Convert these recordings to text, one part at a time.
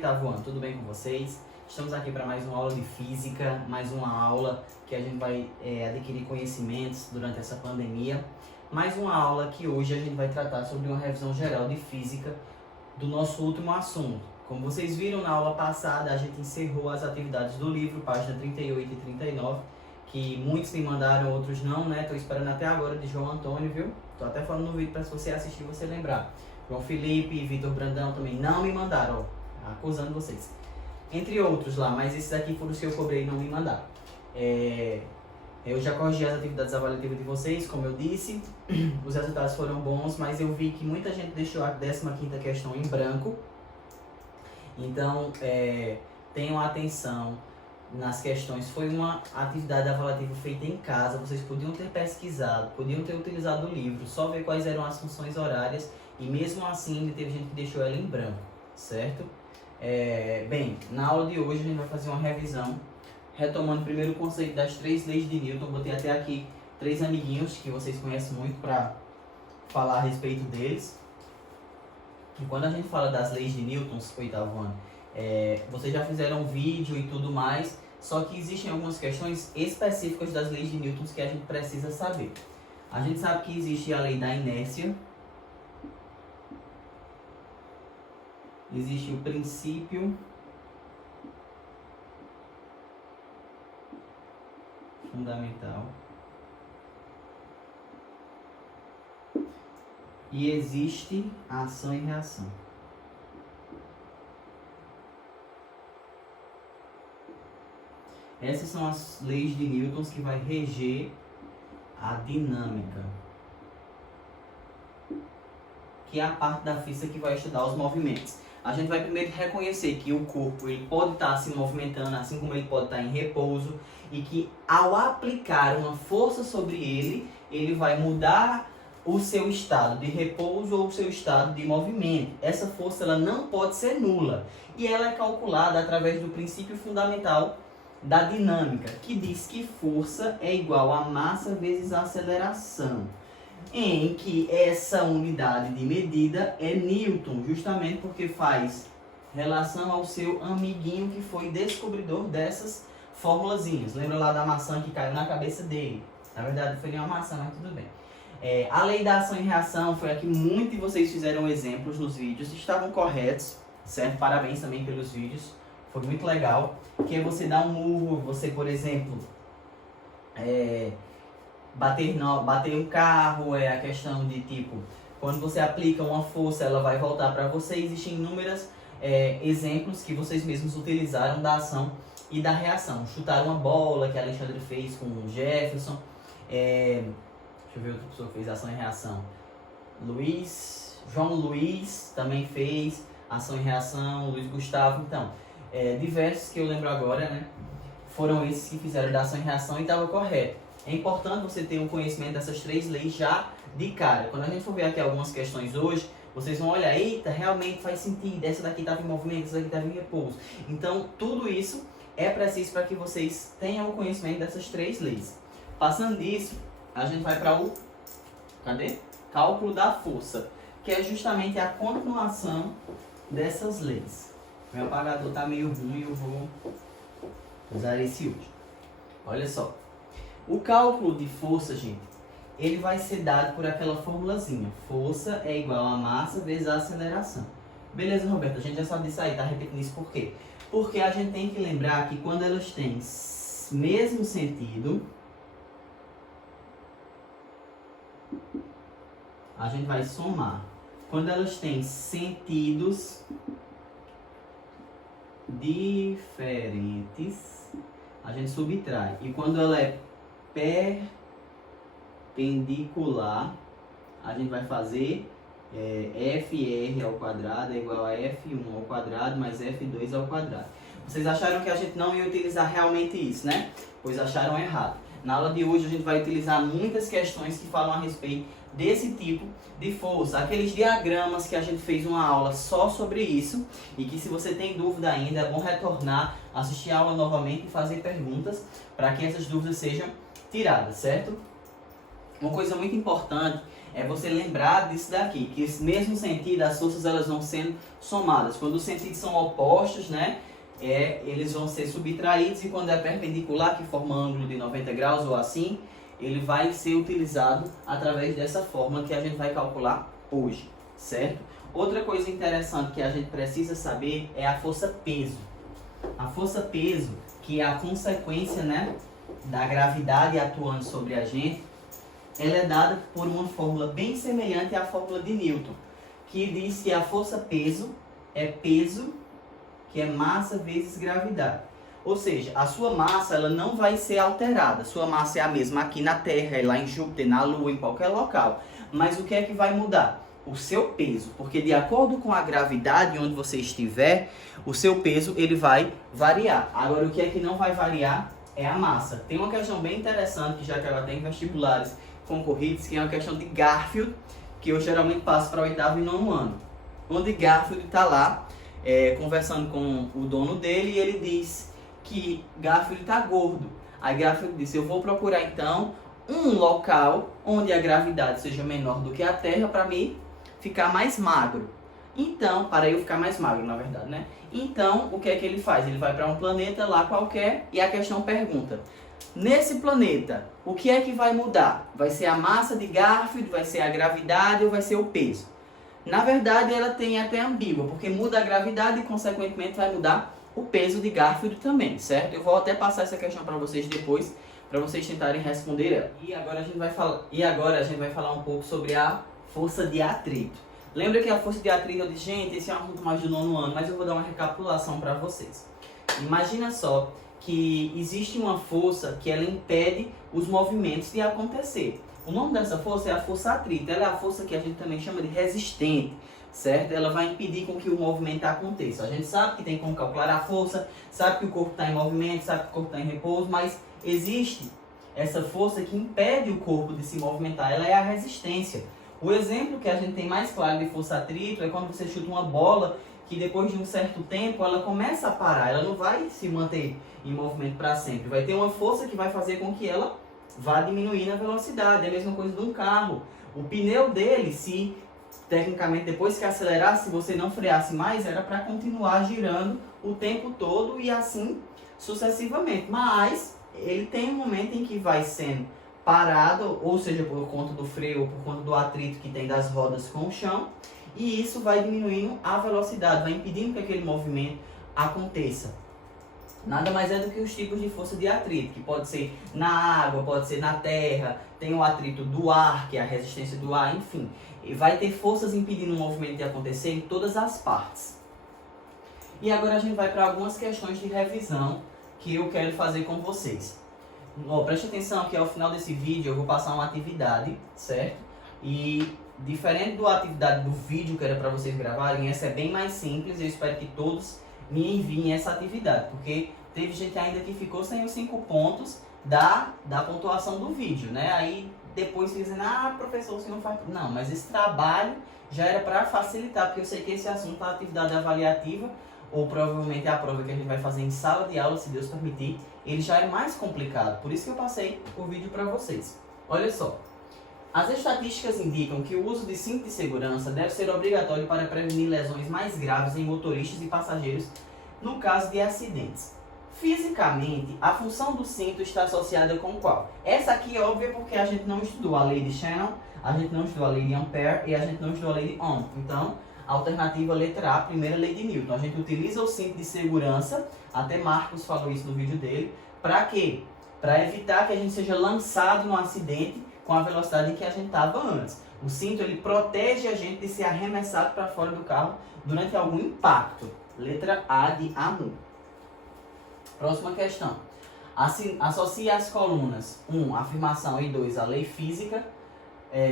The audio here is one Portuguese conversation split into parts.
Tá voando, tudo bem com vocês? Estamos aqui para mais uma aula de física, mais uma aula que a gente vai adquirir conhecimentos durante essa pandemia. Mais uma aula que hoje a gente vai tratar sobre uma revisão geral de física do nosso último assunto. Como vocês viram na aula passada, a gente encerrou as atividades do livro, página 38 e 39, que muitos me mandaram, outros não, né? Tô esperando até agora de João Antônio, viu? Tô até falando no vídeo para se você assistir, você lembrar. João Felipe e Vitor Brandão também não me mandaram, ó. Acusando vocês. Entre outros lá, mas esses aqui foram os que eu cobrei e não me mandaram. Eu já corrigi as atividades avaliativas de vocês, como eu disse. Os resultados foram bons, mas eu vi que muita gente deixou a 15ª questão em branco. Então, tenham atenção nas questões. Foi uma atividade avaliativa feita em casa. Vocês podiam ter pesquisado, podiam ter utilizado o livro, só ver quais eram as funções horárias. E mesmo assim, teve gente que deixou ela em branco, certo? Bem, na aula de hoje a gente vai fazer uma revisão, retomando primeiro o conceito das 3 leis de Newton. Botei até aqui 3 amiguinhos que vocês conhecem muito para falar a respeito deles. E quando a gente fala das leis de Newton, 8º ano, vocês já fizeram vídeo e tudo mais, só que existem algumas questões específicas das leis de Newton que a gente precisa saber. A gente sabe que existe a lei da inércia, existe o princípio fundamental e existe a ação e reação. Essas são as leis de Newton que vai reger a dinâmica, que é a parte da física que vai estudar os movimentos. A gente vai primeiro reconhecer que o corpo ele pode estar se movimentando, assim como ele pode estar em repouso, e que ao aplicar uma força sobre ele, ele vai mudar o seu estado de repouso ou o seu estado de movimento. Essa força ela não pode ser nula, e ela é calculada através do princípio fundamental da dinâmica, que diz que força é igual a massa vezes a aceleração, em que essa unidade de medida é Newton, justamente porque faz relação ao seu amiguinho que foi descobridor dessas formulazinhas. Lembra lá da maçã que caiu na cabeça dele? Na verdade foi nem uma maçã, mas tudo bem. A lei da ação e reação foi a que muitos de vocês fizeram exemplos nos vídeos, estavam corretos, certo? Parabéns também pelos vídeos, foi muito legal. Que é você dar um murro, você, por exemplo, bater um carro, é a questão de tipo, quando você aplica uma força, ela vai voltar para você. Existem inúmeros exemplos que vocês mesmos utilizaram da ação e da reação. Chutar uma bola, que a Alexandre fez com o Jefferson. Deixa eu ver outra pessoa que fez ação e reação. João Luiz também fez ação e reação, Luiz Gustavo. Então, diversos que eu lembro agora, né? Foram esses que fizeram da ação e reação e estava correto. É importante você ter um conhecimento dessas 3 leis já de cara. Quando a gente for ver aqui algumas questões hoje, vocês vão olhar, eita, realmente faz sentido, essa daqui estava em movimento, essa daqui estava em repouso. Então, tudo isso é preciso para que vocês tenham o conhecimento dessas 3 leis. Passando disso, a gente vai para o cálculo da força, que é justamente a continuação dessas leis. Meu apagador está meio ruim, eu vou usar esse hoje. Olha só. O cálculo de força, gente, ele vai ser dado por aquela formulazinha. Força é igual a massa vezes a aceleração. Beleza, Roberto? A gente já sabe disso aí, tá repetindo isso por quê? Porque a gente tem que lembrar que quando elas têm mesmo sentido, a gente vai somar. Quando elas têm sentidos diferentes, a gente subtrai. E quando ela é perpendicular, a gente vai fazer FR ao quadrado é igual a F1 ao quadrado mais F2 ao quadrado. Vocês acharam que a gente não ia utilizar realmente isso, né? Pois acharam errado. Na aula de hoje a gente vai utilizar muitas questões que falam a respeito desse tipo de força. Aqueles diagramas que a gente fez uma aula só sobre isso, e que se você tem dúvida ainda, é bom retornar, assistir a aula novamente e fazer perguntas para que essas dúvidas sejam tiradas, certo? Uma coisa muito importante é você lembrar disso daqui, que esse mesmo sentido, as forças elas vão sendo somadas. Quando os sentidos são opostos, né, eles vão ser subtraídos, e quando é perpendicular, que forma ângulo de 90 graus ou assim, ele vai ser utilizado através dessa fórmula que a gente vai calcular hoje, certo? Outra coisa interessante que a gente precisa saber é a força-peso. A força-peso, que é a consequência, né, da gravidade atuando sobre a gente, ela é dada por uma fórmula bem semelhante à fórmula de Newton, que diz que a força-peso é peso, que é massa vezes gravidade. Ou seja, a sua massa ela não vai ser alterada. Sua massa é a mesma aqui na Terra, lá em Júpiter, na Lua, em qualquer local. Mas o que é que vai mudar? O seu peso, porque de acordo com a gravidade onde você estiver, o seu peso ele vai variar. Agora, o que é que não vai variar é a massa. Tem uma questão bem interessante que já caiu até em vestibulares concorridos, que é uma questão de Garfield, que eu geralmente passo para o 8º e 9º ano. Onde Garfield está lá conversando com o dono dele, e ele diz que Garfield está gordo. Aí Garfield disse: eu vou procurar então um local onde a gravidade seja menor do que a Terra para mim ficar mais magro. Então, para eu ficar mais magro, na verdade, né? Então, o que é que ele faz? Ele vai para um planeta lá qualquer e a questão pergunta: nesse planeta, o que é que vai mudar? Vai ser a massa de Garfield, vai ser a gravidade ou vai ser o peso? Na verdade, ela tem até ambígua, porque muda a gravidade e, consequentemente, vai mudar o peso de Garfield também, certo? Eu vou até passar essa questão para vocês depois, para vocês tentarem responder ela. E agora a gente vai falar um pouco sobre a força de atrito. Lembra que a força de atrito, eu disse, gente, esse é um assunto mais do 9º ano, mas eu vou dar uma recapitulação para vocês. Imagina só que existe uma força que ela impede os movimentos de acontecer. O nome dessa força é a força atrito. Ela é a força que a gente também chama de resistente, certo? Ela vai impedir com que o movimento aconteça. A gente sabe que tem como calcular a força, sabe que o corpo está em movimento, sabe que o corpo está em repouso, mas existe essa força que impede o corpo de se movimentar. Ela é a resistência. O exemplo que a gente tem mais claro de força atrito é quando você chuta uma bola que depois de um certo tempo ela começa a parar. Ela não vai se manter em movimento para sempre. Vai ter uma força que vai fazer com que ela vá diminuindo a velocidade. É a mesma coisa de um carro. O pneu dele, se tecnicamente depois que acelerasse, se você não freasse mais, era para continuar girando o tempo todo e assim sucessivamente. Mas ele tem um momento em que vai sendo parado, ou seja, por conta do freio ou por conta do atrito que tem das rodas com o chão, e isso vai diminuindo a velocidade, vai impedindo que aquele movimento aconteça. Nada mais é do que os tipos de força de atrito, que pode ser na água, pode ser na terra, tem o atrito do ar, que é a resistência do ar, enfim. E vai ter forças impedindo o movimento de acontecer em todas as partes. E agora a gente vai para algumas questões de revisão que eu quero fazer com vocês. Preste atenção que ao final desse vídeo eu vou passar uma atividade, certo? E diferente da atividade do vídeo que era para vocês gravarem, essa é bem mais simples. Eu espero que todos me enviem essa atividade, porque teve gente ainda que ficou sem os 5 pontos da pontuação do vídeo, né? Aí depois dizendo, professor, você não faz... Não, mas esse trabalho já era para facilitar, porque eu sei que esse assunto, a atividade avaliativa, ou provavelmente a prova que a gente vai fazer em sala de aula, se Deus permitir, ele já é mais complicado. Por isso que eu passei o vídeo para vocês. Olha só. As estatísticas indicam que o uso de cinto de segurança deve ser obrigatório para prevenir lesões mais graves em motoristas e passageiros no caso de acidentes. Fisicamente, a função do cinto está associada com qual? Essa aqui é óbvia porque a gente não estudou a lei de Shannon, a gente não estudou a lei de Ampere e a gente não estudou a lei de Ohm. Então, alternativa letra A, primeira lei de Newton. A gente utiliza o cinto de segurança, até Marcos falou isso no vídeo dele, para quê? Para evitar que a gente seja lançado no acidente com a velocidade em que a gente estava antes. O cinto ele protege a gente de ser arremessado para fora do carro durante algum impacto. Letra A de amor. Próxima questão. Associe as colunas 1, afirmação, e 2, a lei física,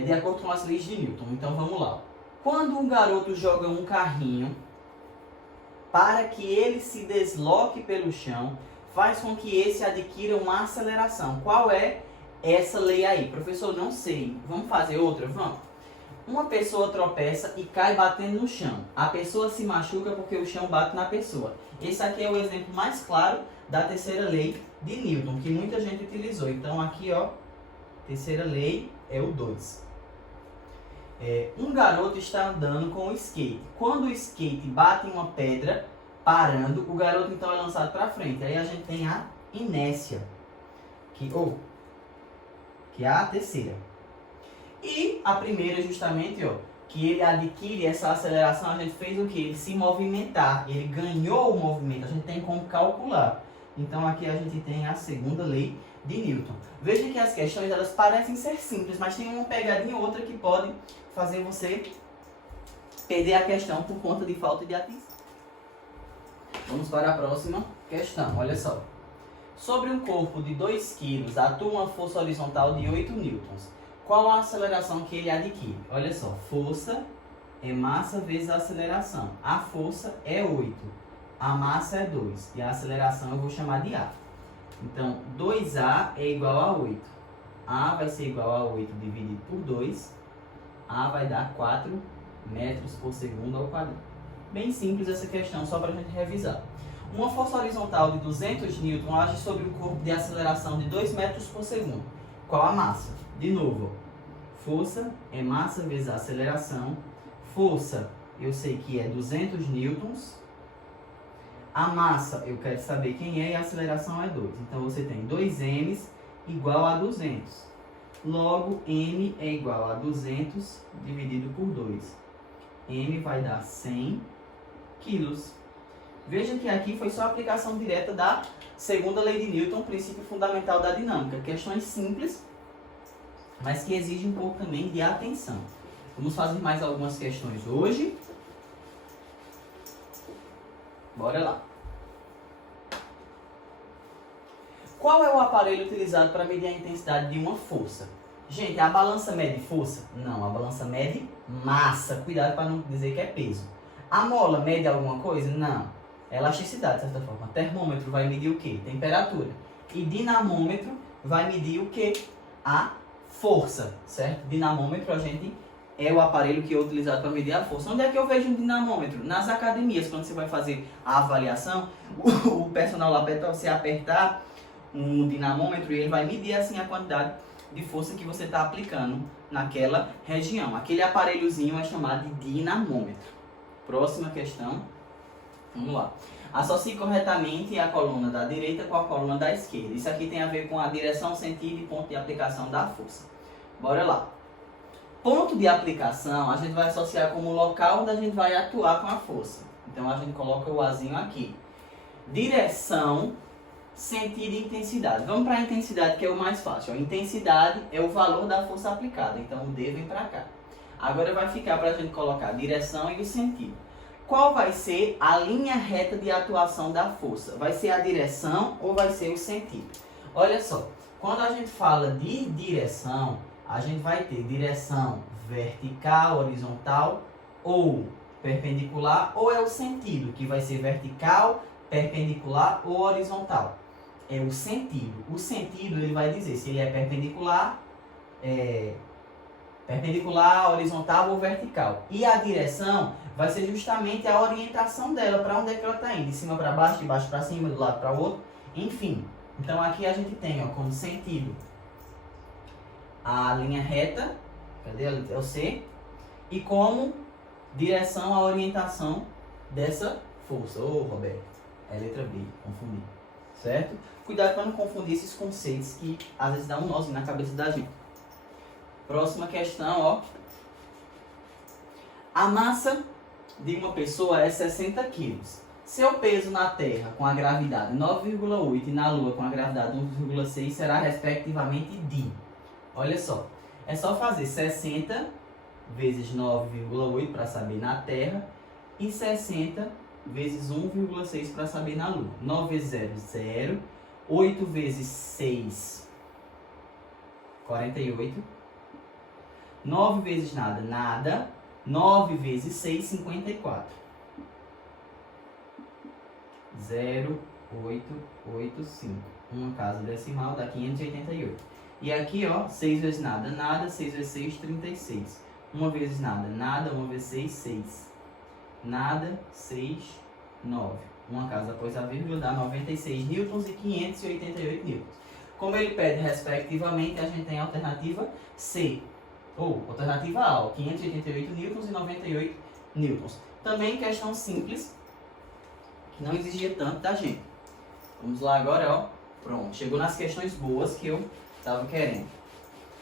de acordo com as leis de Newton. Então vamos lá. Quando um garoto joga um carrinho, para que ele se desloque pelo chão, faz com que esse adquira uma aceleração. Qual é essa lei aí? Professor, não sei. Vamos fazer outra? Vamos. Uma pessoa tropeça e cai batendo no chão. A pessoa se machuca porque o chão bate na pessoa. Esse aqui é o exemplo mais claro da terceira lei de Newton, que muita gente utilizou. Então aqui, ó, terceira lei é o 2. Um garoto está andando com o skate. Quando o skate bate em uma pedra, parando, o garoto então é lançado para frente. Aí a gente tem a inércia, que é a terceira. E a primeira justamente, que ele adquire essa aceleração, a gente fez o que? Ele se movimentar, ele ganhou o movimento, a gente tem como calcular. Então aqui a gente tem a segunda lei de Newton. Veja que as questões elas parecem ser simples, mas tem uma pegadinha ou outra que pode fazer você perder a questão por conta de falta de atenção. Vamos para a próxima questão, olha só. Sobre um corpo de 2 kg atua uma força horizontal de 8 newtons. Qual a aceleração que ele adquire? Olha só, força é massa vezes a aceleração. A força é 8, a massa é 2 e a aceleração eu vou chamar de A. Então, 2A é igual a 8. A vai ser igual a 8 dividido por 2. A vai dar 4 metros por segundo ao quadrado. Bem simples essa questão, só para a gente revisar. Uma força horizontal de 200 N age sobre um corpo de aceleração de 2 metros por segundo. Qual a massa? De novo, força é massa vezes a aceleração. Força, eu sei que é 200 newtons. A massa, eu quero saber quem é e a aceleração é 2. Então, você tem 2m igual a 200. Logo, m é igual a 200 dividido por 2. M vai dar 100 quilos. Veja que aqui foi só a aplicação direta da segunda lei de Newton, princípio fundamental da dinâmica. Questões simples, mas que exigem um pouco também de atenção. Vamos fazer mais algumas questões hoje. Bora lá. Qual é o aparelho utilizado para medir a intensidade de uma força? Gente, a balança mede força? Não, a balança mede massa. Cuidado para não dizer que é peso. A mola mede alguma coisa? Não. É elasticidade, de certa forma. Termômetro vai medir o quê? Temperatura. E dinamômetro vai medir o quê? A força, certo? Dinamômetro, a gente é o aparelho que é utilizado para medir a força. Onde é que eu vejo um dinamômetro? Nas academias, quando você vai fazer a avaliação, o personal lá pede para você apertar um dinamômetro e ele vai medir assim a quantidade de força que você está aplicando naquela região. Aquele aparelhozinho é chamado de dinamômetro. Próxima questão. Vamos lá. Associe corretamente a coluna da direita com a coluna da esquerda. Isso aqui tem a ver com a direção, sentido e ponto de aplicação da força. Bora lá. Ponto de aplicação a gente vai associar como local onde a gente vai atuar com a força. Então a gente coloca o Azinho aqui. Direção, sentido e intensidade. Vamos para a intensidade, que é o mais fácil. A intensidade é o valor da força aplicada. Então o D vem para cá. Agora vai ficar para a gente colocar a direção e o sentido. Qual vai ser a linha reta de atuação da força? Vai ser a direção ou vai ser o sentido? Olha só, quando a gente fala de direção, a gente vai ter direção vertical, horizontal ou perpendicular, ou é o sentido, que vai ser vertical, perpendicular ou horizontal. É o sentido. O sentido ele vai dizer se ele é perpendicular, horizontal ou vertical. E a direção vai ser justamente a orientação dela, para onde é que ela está indo, de cima para baixo, de baixo para cima, do lado para o outro, enfim. Então aqui a gente tem como sentido a linha reta, cadê? É o C, e como direção a orientação dessa força. Ô, Roberto, é a letra B, confundi, certo? Cuidado para não confundir esses conceitos que às vezes dá um nó na cabeça da gente. Próxima questão, ó. A massa de uma pessoa é 60 kg. Seu peso na Terra com a gravidade 9,8 e na Lua com a gravidade 1,6 será respectivamente de... Olha só, é só fazer 60 vezes 9,8 para saber na Terra e 60 vezes 1,6 para saber na Lua. 9 vezes 0, 0. 8 vezes 6, 48. 9 vezes nada, nada. 9 vezes 6, 54. 0,885. Uma casa decimal dá 588. E aqui, ó, 6 vezes nada, nada. 6 vezes 6, 36. 1 vezes nada, nada. 1 vezes 6, 6. Nada, 6, 9. Uma casa após a vírgula dá 96 newtons e 588 newtons. Como ele pede respectivamente, a gente tem a alternativa C. Ou, alternativa A, ó, 588 newtons e 98 newtons. Também questão simples, que não exigia tanto da gente. Vamos lá agora, ó. Pronto, chegou nas questões boas que eu estava querendo.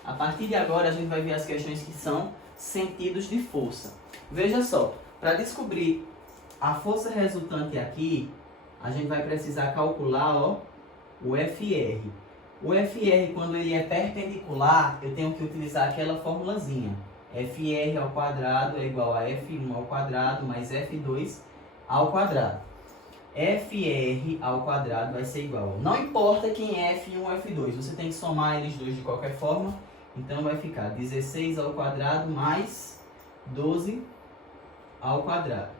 A partir de agora a gente vai ver as questões que são sentidos de força. Veja só, para descobrir a força resultante aqui, a gente vai precisar calcular, ó, o FR. O FR, quando ele é perpendicular, eu tenho que utilizar aquela formulazinha. FR ao quadrado é igual a F1 ao quadrado mais F2 ao quadrado. FR ao quadrado vai ser igual. Não importa quem é F1 ou F2, você tem que somar eles dois de qualquer forma. Então vai ficar 16 ao quadrado mais 12 ao quadrado.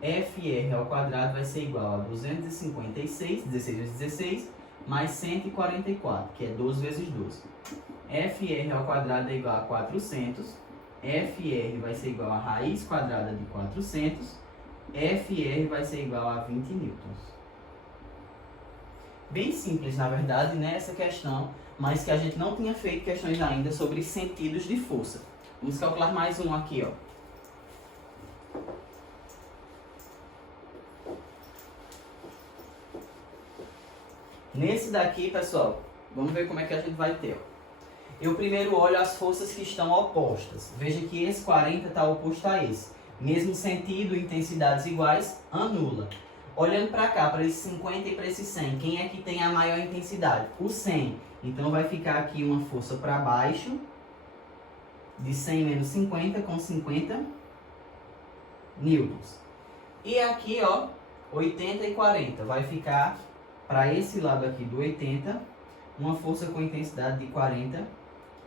FR ao quadrado vai ser igual a 256, 16 vezes 16, mais 144, que é 12 vezes 12. FR ao quadrado é igual a 400. FR vai ser igual a raiz quadrada de 400. FR vai ser igual a 20 newtons. Bem simples, na verdade, né, essa questão, mas que a gente não tinha feito questões ainda sobre sentidos de força. Vamos calcular mais um aqui, ó. Nesse daqui, pessoal, vamos ver como é que a gente vai ter, ó. Eu primeiro olho as forças que estão opostas. Veja que esse 40 está oposto a esse. Mesmo sentido, intensidades iguais, anula. Olhando para cá, para esse 50 e para esse 100, quem é que tem a maior intensidade? O 100. Então vai ficar aqui uma força para baixo, de 100 menos 50, com 50 newtons. E aqui, ó, 80 e 40, vai ficar para esse lado aqui do 80, uma força com intensidade de 40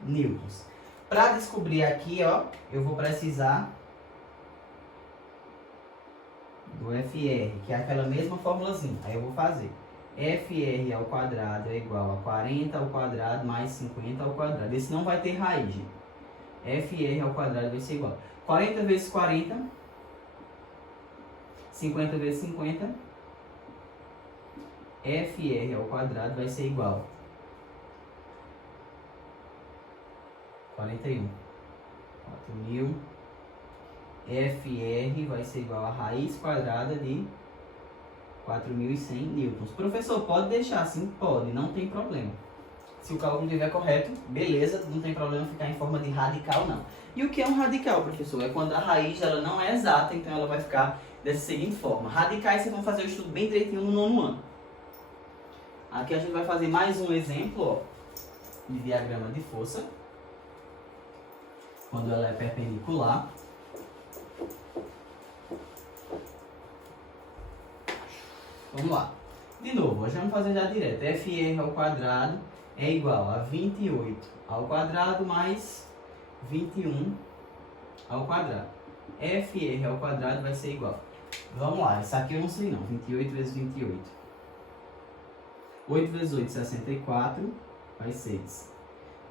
newtons. Para descobrir aqui, ó, eu vou precisar do FR, que é aquela mesma formulazinha. Aí eu vou fazer FR ao quadrado é igual a 40 ao quadrado mais 50 ao quadrado. Esse não vai ter raiz, gente. FR ao quadrado vai ser igual 40 vezes 40, 50 vezes 50. FR ao quadrado vai ser igual 41. 4.000. FR vai ser igual a raiz quadrada de 4.100 newtons. Professor, pode deixar assim? Pode, não tem problema. Se o cálculo estiver correto, beleza, não tem problema ficar em forma de radical, não. E o que é um radical, professor? É quando a raiz ela não é exata, então ela vai ficar dessa seguinte forma. Radicais vocês vão fazer o estudo bem direitinho no nono ano. Aqui a gente vai fazer mais um exemplo, ó, de diagrama de força. Quando ela é perpendicular. Vamos lá. De novo, hoje vamos fazer já direto. FR ao quadrado é igual a 28 ao quadrado mais 21 ao quadrado. FR ao quadrado vai ser igual. Vamos lá, isso aqui eu não sei não. 28 vezes 28. 8 vezes 8, 64, mais 6.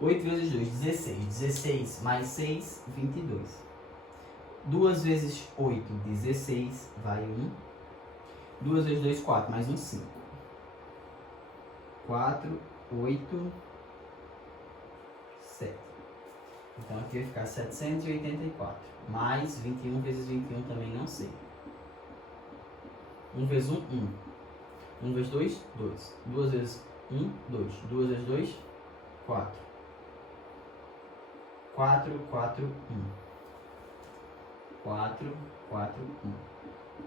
8 vezes 2, 16. 16 mais 6, 22. 2 vezes 8, 16, vai 1. 2 vezes 2, 4, mais um 5. 4, 8, 7. Então aqui vai ficar 784. Mais 21 vezes 21 também não sei. 1 vezes 1, 1. 1 vezes 2, 2. 2 vezes 1, 2. 2 vezes 2, 4. 4, 4, 1. 4, 4, 1.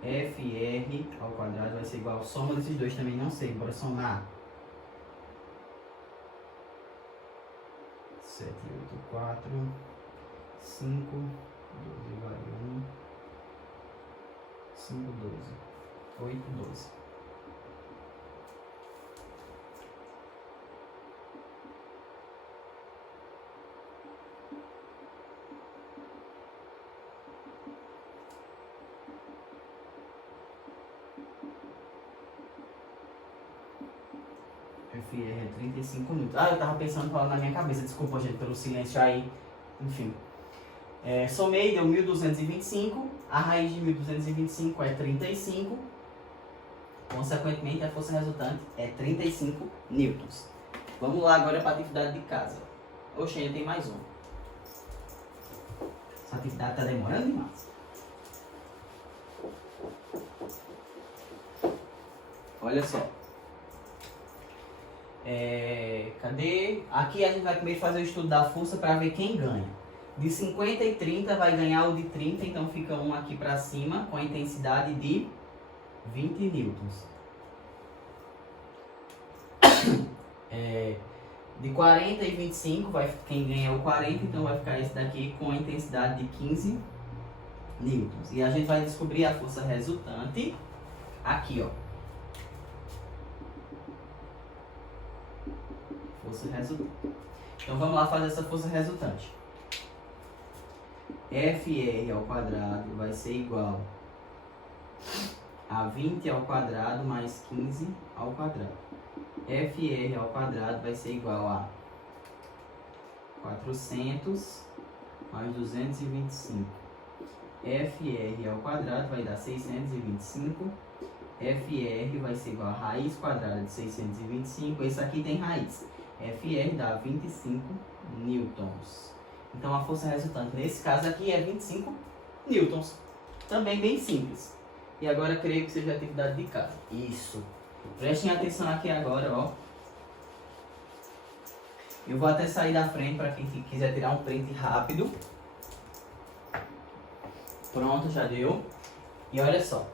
FR ao quadrado vai ser igual a soma desses dois também, não sei, bora somar. 7, 8, 4, 5, 12 vai 1, 5, 12, 8, 12. FR é 35 minutos. Ah, eu tava pensando falar na minha cabeça. Desculpa, gente, pelo silêncio aí. Enfim. Somei, deu 1.225. A raiz de 1.225 é 35. Consequentemente, a força resultante é 35 newtons. Vamos lá agora para a atividade de casa. Oxe, ainda tem mais um. Essa atividade tá demorando demais. Olha só. Cadê? Aqui a gente vai primeiro fazer o estudo da força para ver quem ganha. De 50 e 30 vai ganhar o de 30, então fica um aqui para cima com a intensidade de 20 newtons. De 40 e 25, quem ganha é o 40, então vai ficar esse daqui com a intensidade de 15 newtons. E a gente vai descobrir a força resultante aqui, ó. Força resultante. Então vamos lá fazer essa força resultante. FR ao quadrado vai ser igual a 20 ao quadrado mais 15 ao quadrado. FR ao quadrado vai ser igual a 400 mais 225. FR ao quadrado vai dar 625. FR vai ser igual a raiz quadrada de 625. Esse aqui tem raiz. FR dá 25 newtons. Então a força resultante nesse caso aqui é 25 newtons. Também bem simples. E agora creio que seja atividade de casa. Isso. Prestem atenção aqui agora, ó. Eu vou até sair da frente para quem quiser tirar um print rápido. Pronto, já deu. E olha só.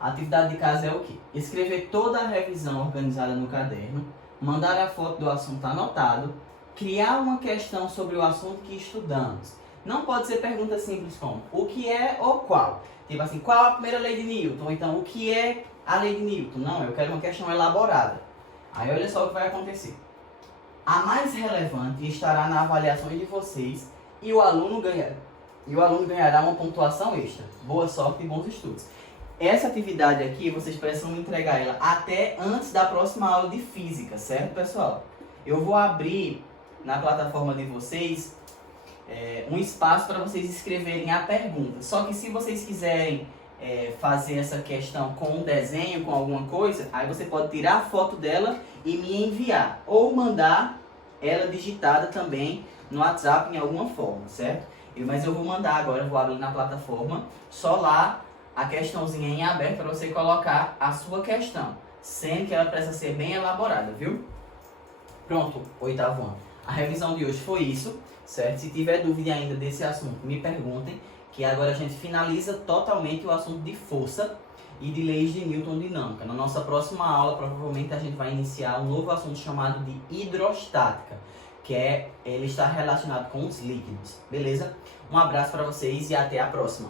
A atividade de casa é o quê? Escrever toda a revisão organizada no caderno, mandar a foto do assunto anotado, criar uma questão sobre o assunto que estudamos. Não pode ser pergunta simples como o que é ou qual. Tipo assim, qual a primeira lei de Newton? Então, o que é a lei de Newton? Não, eu quero uma questão elaborada. Aí olha só o que vai acontecer. A mais relevante estará na avaliação de vocês e o aluno ganhará uma pontuação extra. Boa sorte e bons estudos. Essa atividade aqui, vocês precisam entregar ela até antes da próxima aula de física, certo, pessoal? Eu vou abrir na plataforma de vocês um espaço para vocês escreverem a pergunta. Só que se vocês quiserem fazer essa questão com um desenho, com alguma coisa, aí você pode tirar a foto dela e me enviar. Ou mandar ela digitada também no WhatsApp em alguma forma, certo? Mas eu vou mandar agora, eu vou abrir na plataforma, só lá a questãozinha em aberto para você colocar a sua questão, sendo que ela precisa ser bem elaborada, viu? Pronto, oitavo ano. A revisão de hoje foi isso, certo? Se tiver dúvida ainda desse assunto, me perguntem, que agora a gente finaliza totalmente o assunto de força e de leis de Newton dinâmica. Na nossa próxima aula, provavelmente a gente vai iniciar um novo assunto chamado de hidrostática, que ele está relacionado com os líquidos, beleza? Um abraço para vocês e até a próxima!